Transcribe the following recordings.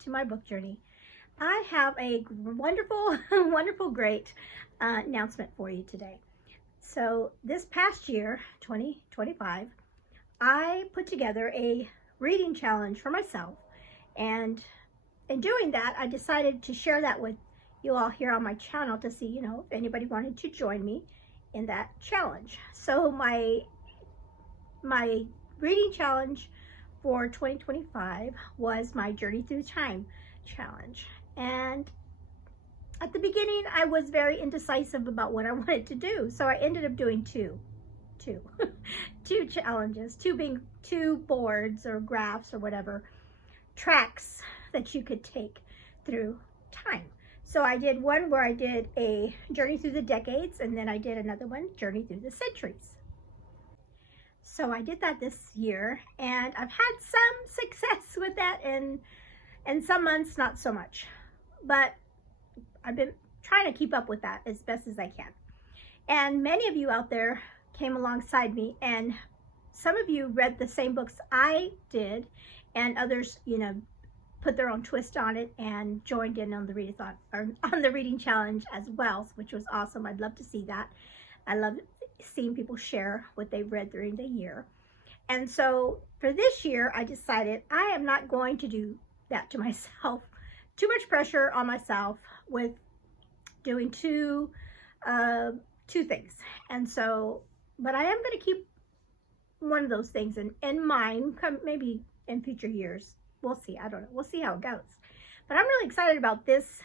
to my book journey. I have a wonderful, great announcement for you today. So this past year, 2025, I put together a reading challenge for myself. And in doing that, I decided to share that with you all here on my channel to see, if anybody wanted to join me in that challenge. So my reading challenge for 2025 was my Journey Through Time challenge. And at the beginning, I was very indecisive about what I wanted to do. So I ended up doing two two challenges, two boards or graphs or whatever, tracks that you could take through time. So I did one where I did a journey through the decades, and then I did another one, journey through the centuries. So I did that this year, and I've had some success with that, and some months not so much. But I've been trying to keep up with that as best as I can. And many of you out there came alongside me, and some of you read the same books I did, and others, put their own twist on it and joined in on the readathon or on the reading challenge as well, which was awesome. I'd love to see that. I love seeing people share what they read during the year. And so for this year, I decided I am not going to do that to myself. Too much pressure on myself with doing two things. And so, but I am going to keep one of those things in mind, maybe in future years. We'll see. I don't know. We'll see how it goes. But I'm really excited about this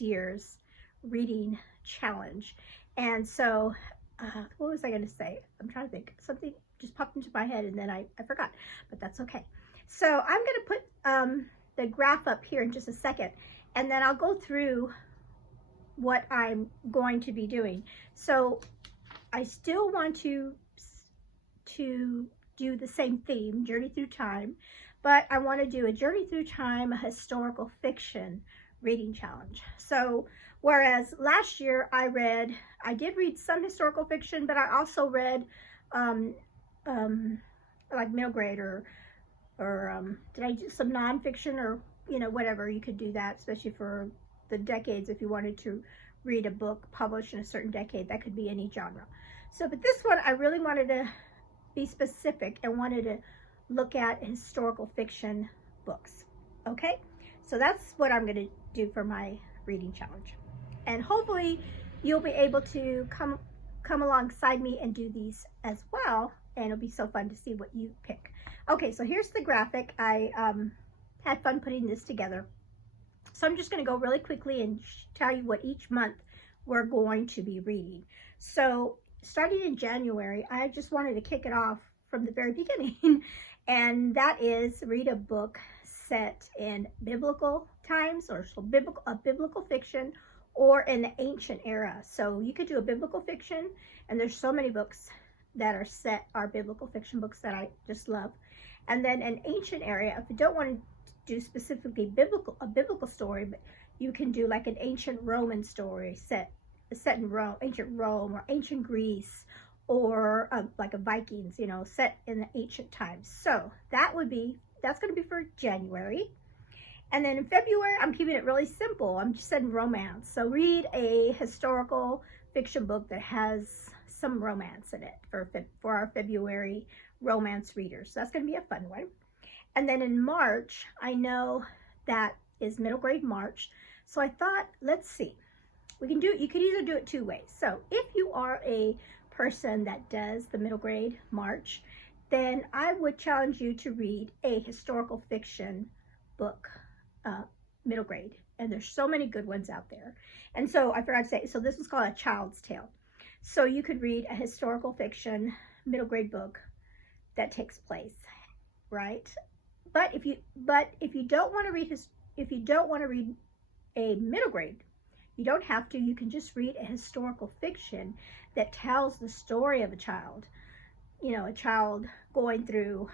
year's reading challenge. And so, what was I going to say? I'm trying to think. Something just popped into my head and then I forgot. But that's okay. So I'm going to put the graph up here in just a second, and then I'll go through what I'm going to be doing. So I still want to do the same theme, Journey Through Time, but I want to do a Journey Through Time, a historical fiction reading challenge. So whereas last year I did read some historical fiction, but I also read like middle grade or did I do some nonfiction or whatever. You could do that, especially for the decades. If you wanted to read a book published in a certain decade, that could be any genre. So but this one I really wanted to be specific and wanted to look at historical fiction books. Okay, so that's what I'm going to do for my reading challenge, and hopefully you'll be able to come alongside me and do these as well, and it'll be so fun to see what you pick. Okay, so here's the graphic. I had fun putting this together, so I'm just going to go really quickly and tell you what each month we're going to be reading. So starting in January, I just wanted to kick it off from the very beginning, and that is read a book set in biblical times, or biblical fiction, or in the ancient era. So you could do a biblical fiction, and there's so many books that are biblical fiction books that I just love. And then an ancient area, if you don't want to do specifically a biblical story, but you can do like an ancient Roman story set in Rome, ancient Rome, or ancient Greece, or like a Vikings, set in the ancient times. So that's going to be for January. And then in February, I'm keeping it really simple. I'm just setting romance. So read a historical fiction book that has some romance in it for our February romance readers. So that's going to be a fun one. And then in March, I know that is middle grade March. So I thought, let's see. You could either do it two ways. So if you are a person that does the middle grade March, then I would challenge you to read a historical fiction book, middle grade. And there's so many good ones out there. And so I forgot to say, so this was called A Child's Tale. So you could read a historical fiction middle grade book that takes place, right? But if you don't want to read a middle grade, you don't have to. You can just read a historical fiction that tells the story of a child, a child going through,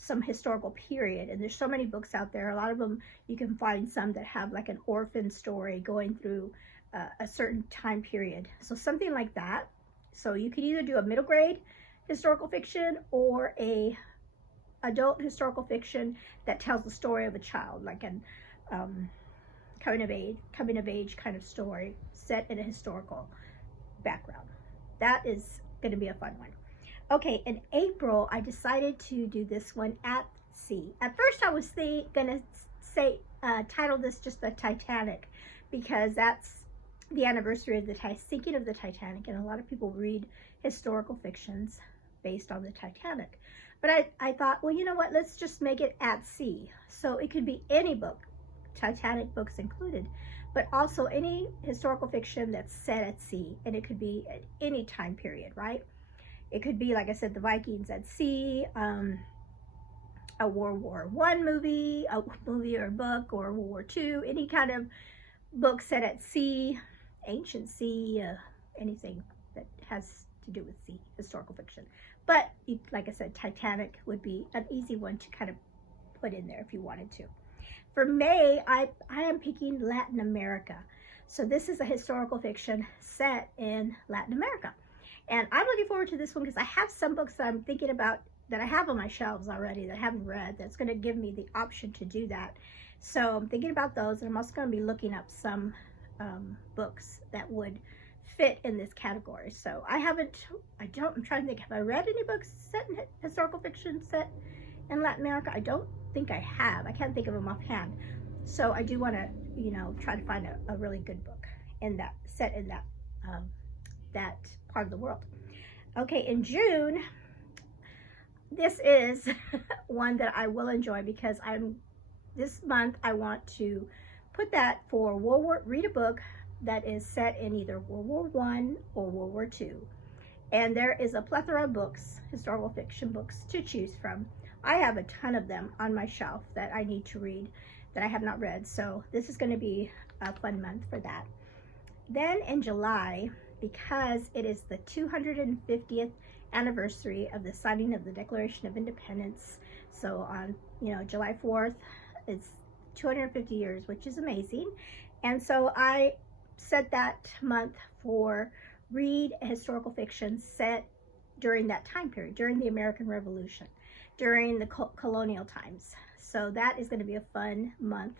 some historical period. And there's so many books out there. A lot of them, you can find some that have like an orphan story going through a certain time period. So something like that. So you could either do a middle grade historical fiction or a adult historical fiction that tells the story of a child, like an coming of age kind of story set in a historical background. That is going to be a fun one. Okay, in April, I decided to do this one, At Sea. At first, I was going to say, title this just the Titanic, because that's the anniversary of the sinking of the Titanic, and a lot of people read historical fictions based on the Titanic. But I thought, well, you know what, let's just make it At Sea. So it could be any book, Titanic books included, but also any historical fiction that's set at sea, and it could be at any time period, right? It could be, like I said, the Vikings at sea, a World War I movie, or a book, or World War II, any kind of book set at sea, ancient sea, anything that has to do with sea, historical fiction. But like I said, Titanic would be an easy one to kind of put in there if you wanted to. For May, I am picking Latin America. So this is a historical fiction set in Latin America. And I'm looking forward to this one because I have some books that I'm thinking about that I have on my shelves already that I haven't read, that's going to give me the option to do that. So I'm thinking about those, and I'm also going to be looking up some books that would fit in this category. So I'm trying to think, have I read any books set in historical fiction set in Latin America? I don't think I have. I can't think of them offhand. So I do want to, try to find a really good book set in that part of the world. Okay, in June, this is one that I will enjoy because this month I want to put that for read a book that is set in either World War I or World War II. And there is a plethora of books, historical fiction books, to choose from. I have a ton of them on my shelf that I need to read that I have not read. So this is going to be a fun month for that. Then in July, because it is the 250th anniversary of the signing of the Declaration of Independence, so on July 4th, it's 250 years, which is amazing. And so I set that month for read historical fiction set during that time period, during the American Revolution, during the colonial times. So that is going to be a fun month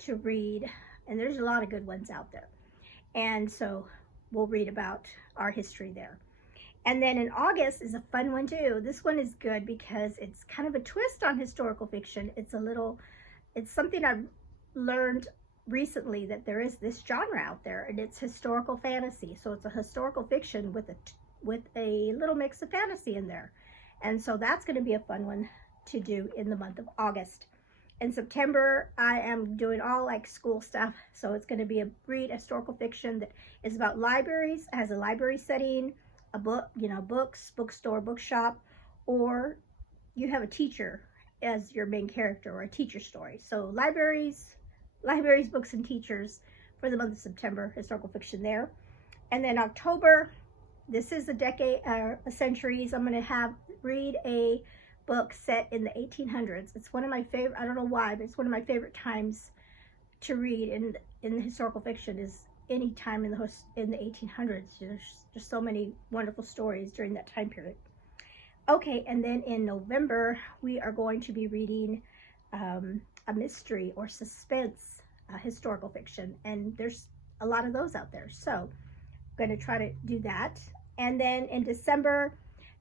to read, and there's a lot of good ones out there. And so we'll read about our history there. And then in August is a fun one too. This one is good because it's kind of a twist on historical fiction. It's something I've learned recently, that there is this genre out there, and it's historical fantasy. So it's a historical fiction with a little mix of fantasy in there. And so that's going to be a fun one to do in the month of August. In September, I am doing all like school stuff. So it's going to be a read historical fiction that is about libraries, has a library setting, a book, books, bookstore, bookshop, or you have a teacher as your main character, or a teacher story. So libraries, books, and teachers for the month of September, historical fiction there. And then October, this is centuries. I'm going to read a book set in the 1800s. It's one of my favorite, I don't know why, but it's one of my favorite times to read in the historical fiction is any time in the 1800s. There's just so many wonderful stories during that time period. Okay, and then in November, we are going to be reading a mystery or suspense historical fiction, and there's a lot of those out there. So I'm going to try to do that. And then in December,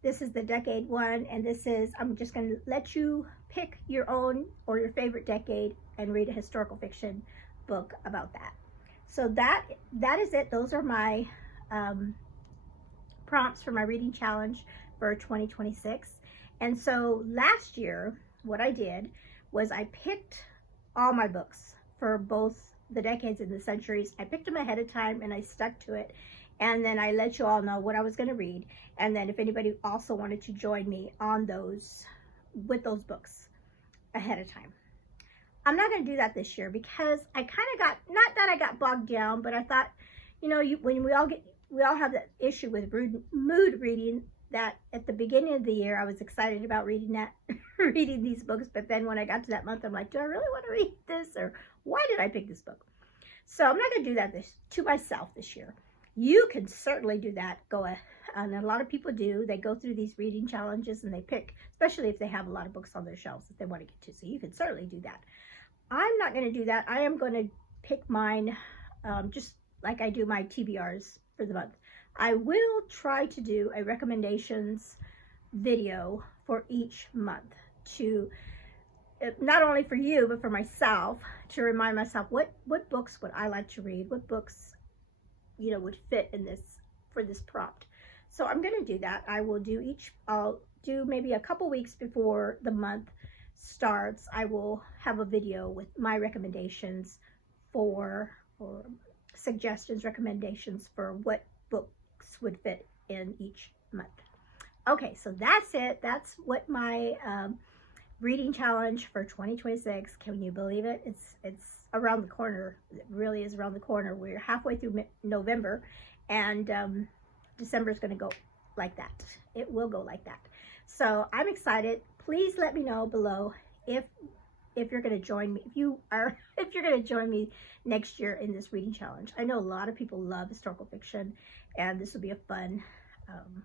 this is the decade one, and I'm just going to let you pick your own or your favorite decade and read a historical fiction book about that. So that is it. Those are my prompts for my reading challenge for 2026. And so last year, what I did was I picked all my books for both the decades and the centuries. I picked them ahead of time and I stuck to it. And then I let you all know what I was going to read. And then if anybody also wanted to join me on with those books ahead of time. I'm not going to do that this year because I kind of not that I got bogged down, but I thought, when we all have that issue with mood reading, that at the beginning of the year, I was excited about reading these books. But then when I got to that month, I'm like, do I really want to read this? Or why did I pick this book? So I'm not going to do that to myself this year. You can certainly do that. Go and a lot of people do. They go through these reading challenges and they pick, especially if they have a lot of books on their shelves that they want to get to. So you can certainly do that. I'm not going to do that. I am going to pick mine just like I do my TBRs for the month. I will try to do a recommendations video for each month to not only for you but for myself, to remind myself what books would I like to read, what books would fit in this for this prompt. So I'm going to do that. I'll do maybe a couple weeks before the month starts. I will have a video with my recommendations or suggestions, recommendations for what books would fit in each month. Okay, so that's it. That's what my reading challenge for 2026. Can you believe it? It's around the corner. It really is around the corner. We're halfway through November, and December is going to go like that. It will go like that. So I'm excited. Please let me know below if you're going to join me. If you're going to join me next year in this reading challenge. I know a lot of people love historical fiction, and this will be a fun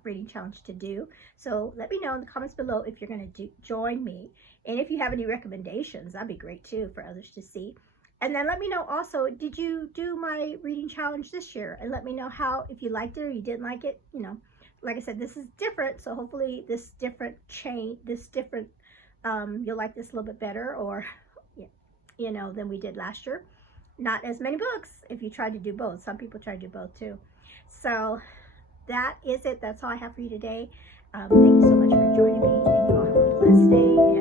reading challenge to do. So let me know in the comments below if you're going to join me, and if you have any recommendations, that'd be great too for others to see. And then let me know also, did you do my reading challenge this year? And let me know if you liked it or you didn't like it. Like I said, this is different, so hopefully you'll like this a little bit better, or than we did last year. Not as many books if you tried to do both. Some people try to do both too. So that is it. That's all I have for you today. Thank you so much for joining me, and you all have a blessed day.